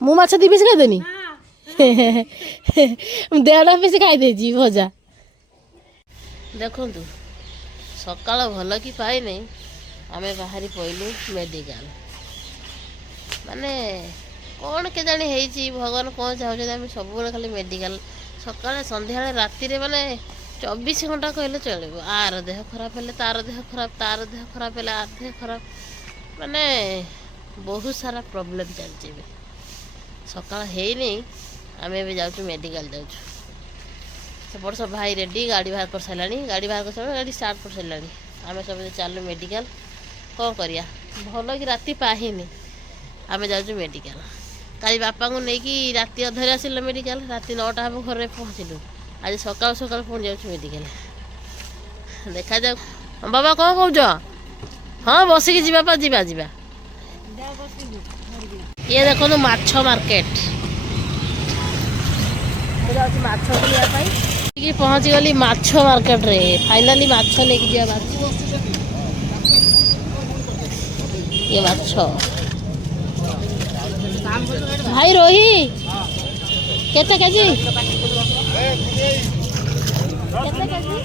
ମୁଁ ମାଛ 2 ପିସ୍ ଖାଇଦେନି ଦେଢ଼ ପିସ୍ ଖାଇଦେଇଛି ଭଜା। ଦେଖନ୍ତୁ ସକାଳ ଭଲ କି ପାଇନି ଆମେ ବାହାରି ପଇଲୁ ମେଡ଼ିକାଲ। ମାନେ କ'ଣ କେଜାଣି ହେଇଛି ଭଗବାନ କ'ଣ ଚାହୁଁଛନ୍ତି ଆମେ ସବୁବେଳେ ଖାଲି ମେଡ଼ିକାଲ ସକାଳେ ସନ୍ଧ୍ୟାବେଳେ ରାତିରେ ମାନେ 24 ଘଣ୍ଟା କହିଲେ ଚଳିବ। ଆର ଦେହ ଖରାପ ହେଲେ ତାର ଦେହ ଖରାପ, ତାର ଦେହ ଖରାପ ହେଲେ ଆର ଦେହ ଖରାପ, ମାନେ ବହୁତ ସାରା ପ୍ରୋବ୍ଲେମ୍ ଚାଲିଛି ଏବେ। ସକାଳ ହେଇନି ଆମେ ଏବେ ଯାଉଛୁ ମେଡ଼ିକାଲ ଯାଉଛୁ। ସେପଟେ ସବୁ ଭାଇ ରେଡ଼ି ଗାଡ଼ି ବାହାର କରିସାରିଲାଣି, ଗାଡ଼ି ବାହାର କରିସାରିଲାଣି, ଗାଡ଼ି ଷ୍ଟାର୍ଟ କରିସାରିଲାଣି। ଆମେ ସବୁ ଚାଲୁ ମେଡ଼ିକାଲ। କ'ଣ କରିବା ଭଲ କି ରାତି ପାହିନି ଆମେ ଯାଉଛୁ ମେଡ଼ିକାଲ। କାଲି ବାପାଙ୍କୁ ନେଇକି ରାତି ଅଧରେ ଆସିଲୁ ମେଡ଼ିକାଲ, ରାତି 9ଟା ହେବ ଘରେ ପହଞ୍ଚିଲୁ। ଆଜି ସକାଳୁ ସକାଳୁ ପୁଣି ଯାଉଛୁ ମେଡ଼ିକାଲ। ଦେଖାଯାଉ। ବାବା କ'ଣ କହୁଛ? ହଁ ବସିକି ଯିବା ପା, ଯିବା ଯିବା। ଇଏ ଦେଖନ୍ତୁ ମାଛ ମାର୍କେଟ। ମୁଁ ଯାଉଛି ମାଛ କିଣିବା ପାଇଁ। ପହଞ୍ଚିଗଲି ମାଛ ମାର୍କେଟରେ। ଫାଇନାଲି ମାଛ ନେଇକି ଯିବା। ମାଛ ଇଏ ମାଛ ଭାଇ ରୋହି କେତେ କେଜି? କେତେ କେଜି?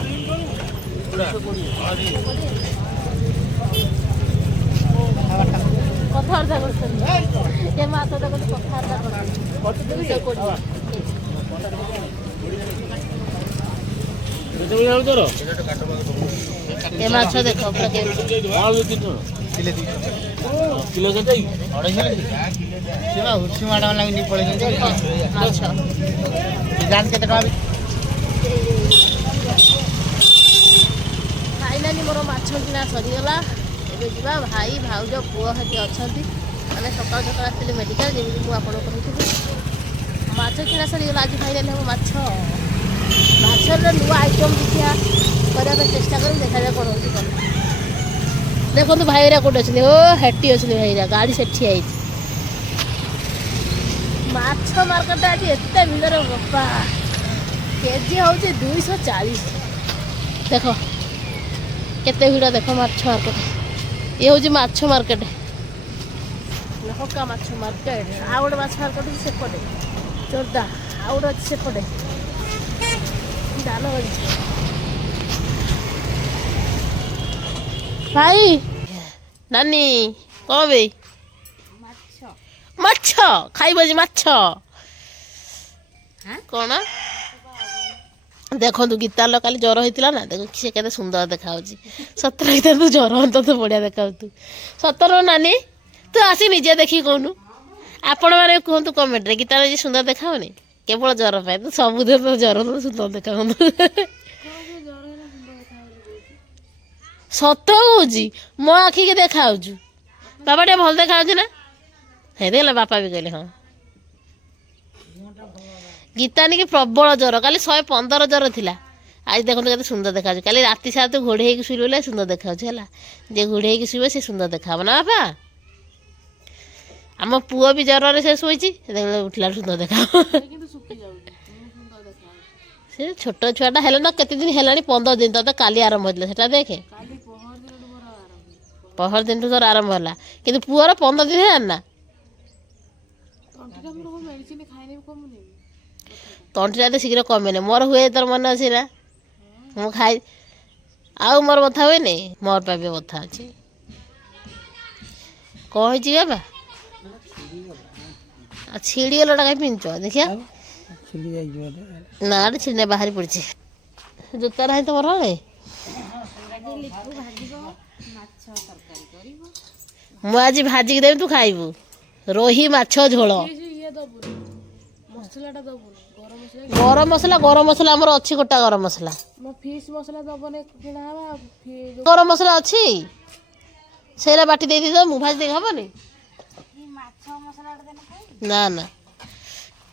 କଥାବାର୍ତ୍ତା କରୁଛନ୍ତି ଏ ମାଛ ଦେଖନ୍ତୁ କଥାବାର୍ତ୍ତା କରୁଛନ୍ତି। ଏ ମାଛ ଦେଖ ପୁରା किलो के 250 मैडम लगी पड़े जान के फाइनाली मोर माछ किना सरीगला। एबे जीवा भाई भाउज पुओ हेटी अछंती माने सकाळ सकाळ आसले मेडिकल जेमिति मु आपन कहिथिबि माछ किना सरीगला। आज फाइनाली हम माछ माछर नुआ आइटम देखिया करा चेष्टा कर देखा जा कोन होती कोन। देखो भाईरा कोटे अच्छे ओ हेटी अच्छे भाईरा गाड़ी सेठी आई माछ मार्केट आज एत भिड़ बापा केजी हूँ 240। देख केते भिड़ देख माछ मार्केट। ये हूँ माछ मार्केट हका माछ मार्केट। आउ गोटे माछ मार्केट सेपटे चोरदा आउ गोटे अच्छे सेपटे दान भाई नानी कौन बे माछ खाइब जी माछ कौन देखो गीतार काली ज्वर होता ना देख सी के सुंदर देखा सतर गीतार तू ज्वर हो तो बढ़िया देखा तू सतर नानी तू आसी निजे देखी कहूनु आपण मैंने कहतु कमेंट रे गीतार जी सुंदर देखाओनी केवल ज्वर पाए तो सबुद तो ज्वर तो सुंदर देखा सत हूँ मो आखि के देखा बाबा टे भल देखा ना हे देखला बापा भी कहले हाँ गीतानी की प्रबल ज्वर काली 115 ज्वर थिला आज देखो केते सुंदर देखा काली राति सारा तो घोड़े होगी शुले सुंदर देखा जे घोड़े होगी शुए से सुंदर देखा ना बापा। आम पुओ भी ज्वर से शोची उठला सुंदर देखा से छोट छुआटा है ना केते दिन है 15 दिन तो काली आरंभ होता है देखे पहर दिन तो आरंभ है कि पुअर 15 दिन है ना तंटीटा तो शीघ्र कमे मोर हुए तर मन अच्छे ना मु खाई आउ मोर बथा हुए नहीं मोर पे भी बथा अच्छे कौन बा छिड़ी गलाटा कहीं पिंच देखिया ना छिड़ने बाहरी पड़ी जूता रही तुम मुझे भाजिक देवी तू खाइबू रोही माछ झोल गरम मसला आमर अच्छी गोटा गरम मसला गरम मसला अच्छी से बाटी दे दे मु भाजी दे हबनी ना ना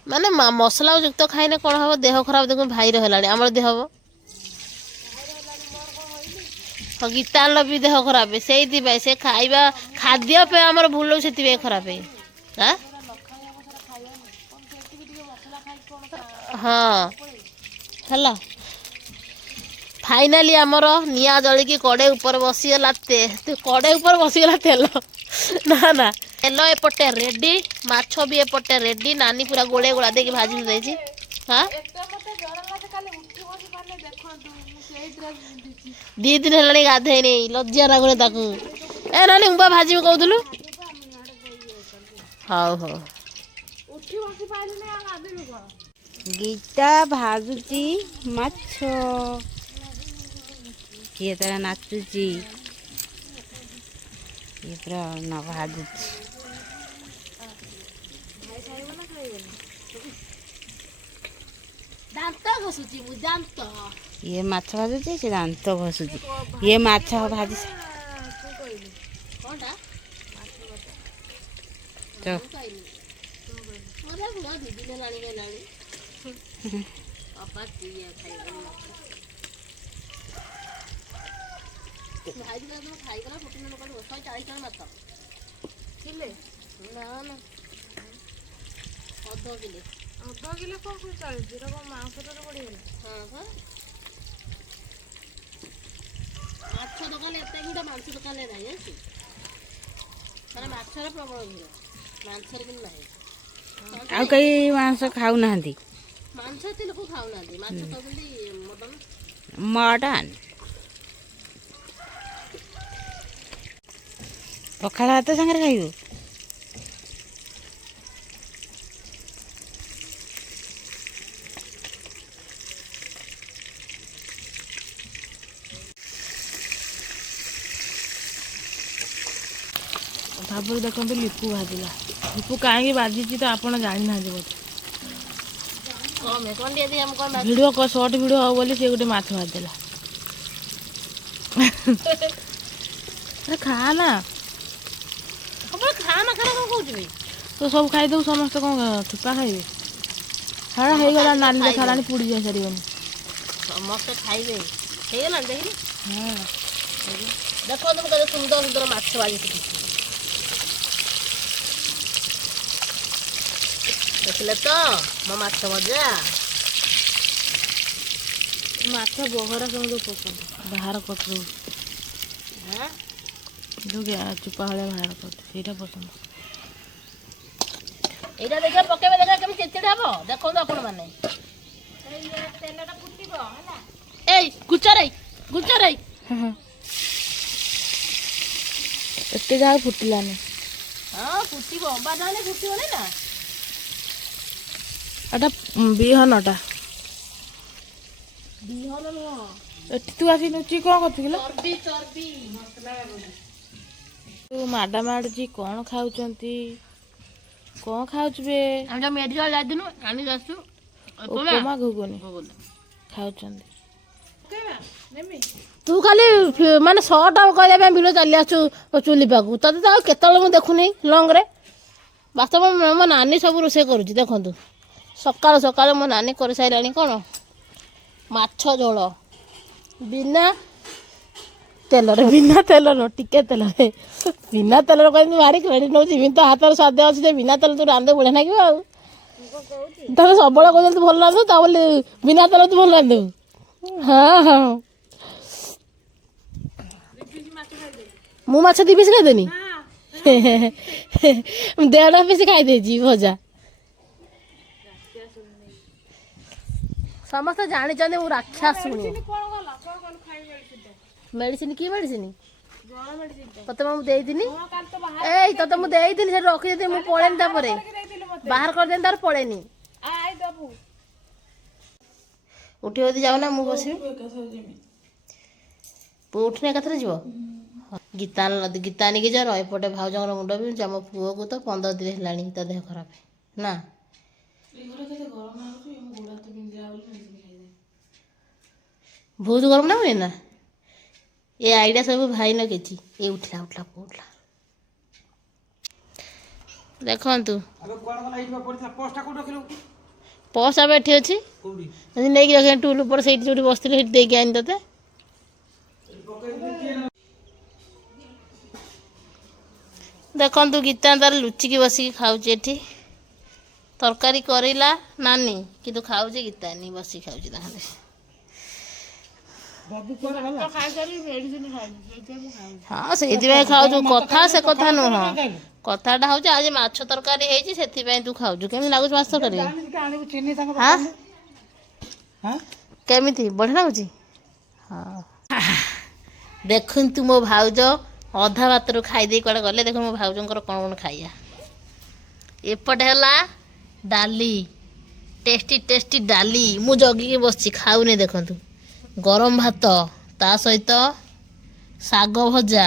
माने मसला युक्त खाइने कौन हम देह खराब देख भाई रहा आमर देह हम हाँ गीतार भी देह खराब है से खाइबा खाद्य पे आमर भूल से खराब है हाँ है फाइनाली आमर निआ जलिकी कड़े ऊपर बसीगला कड़े ऊपर बसीगला तेल ना ना ତେଲ ଏପଟେ ରେଡି, ମାଛ ବି ଏପଟେ ରେଡି। ନାନୀ ପୁରା ଗୋଳେଇ ଗୋଳା ଦେଇକି ଭାଜି ଦେଇଛି। ହଁ 2 ଦିନ ହେଲାଣି ଗାଧେଇନି, ଲଜ୍ଜା ଲାଗୁନି ତାକୁ। ଏ ନାନୀ ମୁଁ ବା ଭାଜିବି କହୁଥିଲୁ। ହଉ ହଉ। ଗୀତା ଭାଜୁଛି ମାଛ, କିଏ ତାର ନାଚୁଛି, କିଏ ପୁରା ନ ଭାଜୁଛି। ଦାନ୍ତ ଘଷୁଛି ମୁଁ, ଦାନ୍ତ। ଇଏ ମାଛ ଭାଜୁଛି, ସେ ଦାନ୍ତ ଘଷୁଛି। ଇଏ ମାଛ ଭାଜି କଣଟା? ଚ ମୋର 2 ଦିନ ହେଲାଣି ଗଲାଣି। ଅପା କିଏ ଖାଇବ? ଭାଇ ଦିନ ଖାଇଗଲା 140 ଟଙ୍କା ମାଛ କିଲେ। ନା ନା ଅଧ କିଲେ କଣ 40? ମାଂସଟା ବଢିଗଲା। ହଁ ହଁ ମାଛ ଦୋକାନ ଏତେ ଭିଡ଼, ମାଂସ ଦୋକାନରେ ନାହିଁ ଜାଣିଛୁ। ମାନେ ମାଛରେ ପ୍ରବଳ ଭିଡ଼, ମାଂସରେ କିନ୍ତୁ ନାହିଁ। ଆଉ କେହି ମାଂସ ଖାଉନାହାନ୍ତି। ମାଂସ ଏତେ ଲୋକ ଖାଉନାହାନ୍ତି, ମାଛ ଖାଉଛନ୍ତି ମଟନ। ମଟନ ପଖାଳ ଭାତ ସାଙ୍ଗରେ ଖାଇବୁ। ଭାବରେ ଦେଖନ୍ତୁ ଲିପୁ ଭାଜିଲା। ଲିପୁ କାହିଁକି ବାଜିଛି ତ ଆପଣ ଜାଣିନାହାନ୍ତି ବୋଧେ। ଭିଡ଼ିଓ ସର୍ଟ ଭିଡ଼ିଓ ହବ ବୋଲି ସେ ଗୋଟେ ମାଛ ଭାଜିଦେଲା। ଖା ନା ତ ସବୁ ଖାଇଦେବୁ, ସମସ୍ତେ କ'ଣ ଥୁପା ଖାଇବେ? ଛାଡ଼ ହେଇଗଲା, ନାନୀ ଦେଖାଲାଣି ପୁଡ଼ି ଯାଇ ସାରିବନି। ସମସ୍ତେ ଖାଇବେ, ହେଇଗଲାଣି ଦେଖିଲି। ହଁ ଦେଖନ୍ତୁ ମୁଁ କେତେ ସୁନ୍ଦର ସୁନ୍ଦର ମାଛ ଭାଜି ଶିଖିଛି। ଦେଖିଲେ ତ ମୋ ମାଛ ଭଜା। ମାଛ ବହରା ସମସ୍ତେ ପସନ୍ଦ, ବାହାର କରିଦେବୁ। ଯେଉଁ ଚୁପା ଭଳିଆ ବାହାର କରିଦେବୁ, ସେଇଟା ପସନ୍ଦ। ଏଇଟା ଦେଖିବା ପକେଇବେ, ଦେଖିବା କେମିତି ଚିଡ଼ଚିଡ଼ ହବ। ଦେଖନ୍ତୁ ଆପଣ ମାନେ। ଏଇ ଗୁଚରେ ଏତେ ଯାହା ଫୁଟିଲାନି। ହଁ ଫୁଟିବ, ଅମ୍ବା ଯାହେଲେ ଫୁଟିବନି ନା। ଏଟା ବିହନଟା। ବିହନ ନୁହଁ, ଏଠି ତୁ ଆସି ନୁଚି କ'ଣ କରୁଛୁ କିଲୋ? ଚର୍ବି ଚର୍ବି। ତୁ ମାଡ଼ାମ ଆଡ଼ୁଛି, କ'ଣ ଖାଉଛନ୍ତି? କ'ଣ ଖାଉଛୁ ବେ? ଆମେ ଯୋଉ ମେଡ଼ିକାଲ ଯାଇଥିଲୁ ଆଣିକି ଆସିଛୁ ଉପମା ଘୁଗୁନି ଖାଉଛନ୍ତି। ତୁ ଖାଲି ମାନେ 100ଟା କରିବା ପାଇଁ ଭିଡ଼ ଚାଲି ଆସୁଛୁ ଚୁଲି ପାଖକୁ। ତତେ ତ ଆଉ କେତେବେଳେ ମୁଁ ଦେଖୁନି ଲଙ୍ଗରେ। ବାସ୍ତବ ମୋ ନାନୀ ସବୁ ରୋଷେଇ କରୁଛି ଦେଖନ୍ତୁ। ସକାଳୁ ସକାଳୁ ମୋ ନାନୀ କରିସାରିଲାଣି କ'ଣ ମାଛ ଝୋଳ, ବିନା ତେଲରେ ଟିକେ ତେଲରେ। ବିନା ତେଲରେ କହିବି ଭାରି କ୍ରେଡ଼ିଟ୍ ନେଉଛି। ଏମିତି ତ ହାତର ସ୍ୱାଦ ଅଛି ଯେ ବିନା ତେଲ ତୁ ରାନ୍ଧେ ବଢ଼ିଆ ଲାଗିବ ଆଉ। ତମେ ସବୁବେଳେ କହୁଛନ୍ତି ଭଲ ରାନ୍ଧୁ, ତା ବୋଲି ବିନା ତେଲ ତୁ ଭଲ ରାନ୍ଧିବୁ। ହଁ ହଁ ମୁଁ ମାଛ 2 ପିସ୍ ଖାଇଦେନି। 1.5 ପିସ୍ ଖାଇଦେଇଛି ଭଜା। ସମସ୍ତେ ଜାଣିଛନ୍ତି ମୁଁ ରାକ୍ଷାସୁଣୀ। ମେଡ଼ିସିନ କି ମେଡ଼ିସିନ? ତତେ ମୁଁ ଦେଇଥିଲି। ଏଇ ତତେ ମୁଁ ଦେଇଥିଲି, ସେଠି ରଖିଦେଇଥିଲି। ମୁଁ ପଳେଇନି, ତାପରେ ବାହାର କରିଦେନି, ତାର ପଳେଇନି। ଉଠିବ ଯଦି ଯାଉନା, ମୁଁ ବସିବି। ପୁଅ ଉଠିନେ ଏକାଥରେ ଯିବ। ଗୀତା ଆଣିକି ଯାର। ଏପଟେ ଭାଉଜଙ୍କର ମୁଣ୍ଡ ବିନ୍ଧୁଛି। ଆମ ପୁଅକୁ ତ 15 ଦିନ ହେଲାଣି ତା ଦେହ ଖରାପ ନା। ବହୁତ ଗରମ ଲାଗୁନି ନା। ଏ ଆଇଡ଼ିଆ ସବୁ ଭାଇ ଲଗେଇଛି। ଏ ଉଠିଲା ପୁଅ ଉଠିଲା। ଦେଖନ୍ତୁ ପର୍ସ ଏବେ ଏଠି ଅଛି, ନେଇକି ରଖିବା ଟୁଲ୍ ଉପରେ। ସେଇଠି ଯୋଉଠି ବସିଥିଲି ସେଇଠି ଦେଇକି ଆଣି ତତେ। ଦେଖନ୍ତୁ ଗୀତା ତାର ଲୁଚିକି ବସିକି ଖାଉଛି ଏଠି। ତରକାରୀ କରିଲା ନାନୀ, କିନ୍ତୁ ଖାଉଛି ଗୀତାନି ବସିକି ଖାଉଛି ତାହେଲେ। ହଁ ସେଇଥିପାଇଁ ଖାଉଛୁ କଥା ସେ କଥା ନୁହଁ କଥାଟା ହଉଛି ଆଜି ମାଛ ତରକାରୀ ହେଇଛି ସେଥିପାଇଁ ତୁ ଖାଉଛୁ କେମିତି ଲାଗୁଛି ମାଛ ତରକାରୀ ହଁ କେମିତି ବଢ଼ିଆ ଲାଗୁଛି ହଁ ଦେଖନ୍ତୁ ମୋ ଭାଉଜ ଅଧା ଭାତରୁ ଖାଇଦେଇ କୁଆଡ଼େ ଗଲେ ଦେଖନ୍ତୁ ମୋ ଭାଉଜଙ୍କର କ'ଣ କ'ଣ ଖାଇବା ଏପଟେ ହେଲା ଡାଲି ଟେଷ୍ଟି ଟେଷ୍ଟି ଡାଲି ମୁଁ ଜଗିକି ବସିଛି ଖାଉନି ଦେଖନ୍ତୁ ଗରମ ଭାତ ତା ସହିତ ଶାଗ ଭଜା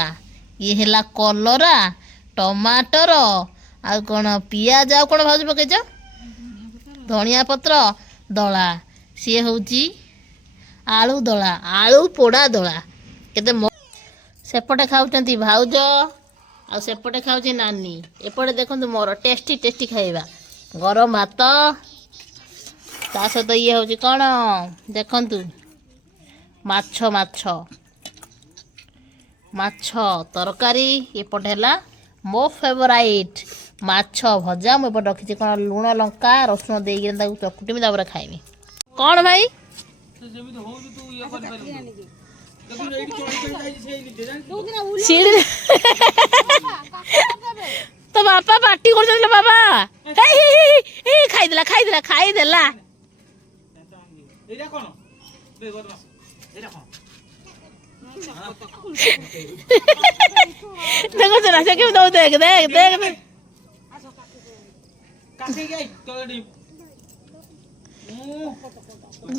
ଇଏ ହେଲା କଲରା ଟମାଟର ଆଉ କ'ଣ ପିଆଜ ଆଉ କ'ଣ ଭାଉଜ ପକେଇଛ ଧନିଆ ପତ୍ର ଦଳା ସିଏ ହେଉଛି ଆଳୁ ଦଳା ଆଳୁ ପୋଡ଼ା ଦଳା କେତେ ସେପଟେ ଖାଉଛନ୍ତି ଭାଉଜ ଆଉ ସେପଟେ ଖାଉଛି ନାନୀ ଏପଟେ ଦେଖନ୍ତୁ ମୋର ଟେଷ୍ଟି ଟେଷ୍ଟି ଖାଇବା ଗରମ ଭାତ ତା ସହିତ ଇଏ ହେଉଛି କ'ଣ ଦେଖନ୍ତୁ ମାଛ ମାଛ ମାଛ ତରକାରୀ ଏପଟେ ହେଲା ମୋ ଫେଭରାଇଟ୍ ମାଛ ଭଜା ମୁଁ ଏପଟେ ରଖିଛି କ'ଣ ଲୁଣ ଲଙ୍କା ରସୁଣ ଦେଇକି ତାକୁ ଚକୁଟିବି ତାପରେ ଖାଇବି କ'ଣ ଭାଇ ତ ବାପା ପାଟି କରୁଛନ୍ତି ବାବା ଖାଇଦେଲା ଖାଇଦେଲା ଖାଇଦେଲା ଦେଖୁଛ ନା ସେ କେମିତି ଦଉ ଦେଖ ଦେଖ ଦେଖ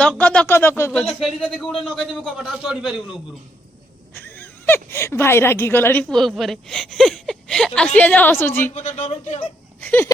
ଦକ ଦକ ଦକ ଭାଇ ରାଗି ଗଲାଣି ପୁଅ ଉପରେ ଆଉ ସିଏ ଯେ ହସୁଛି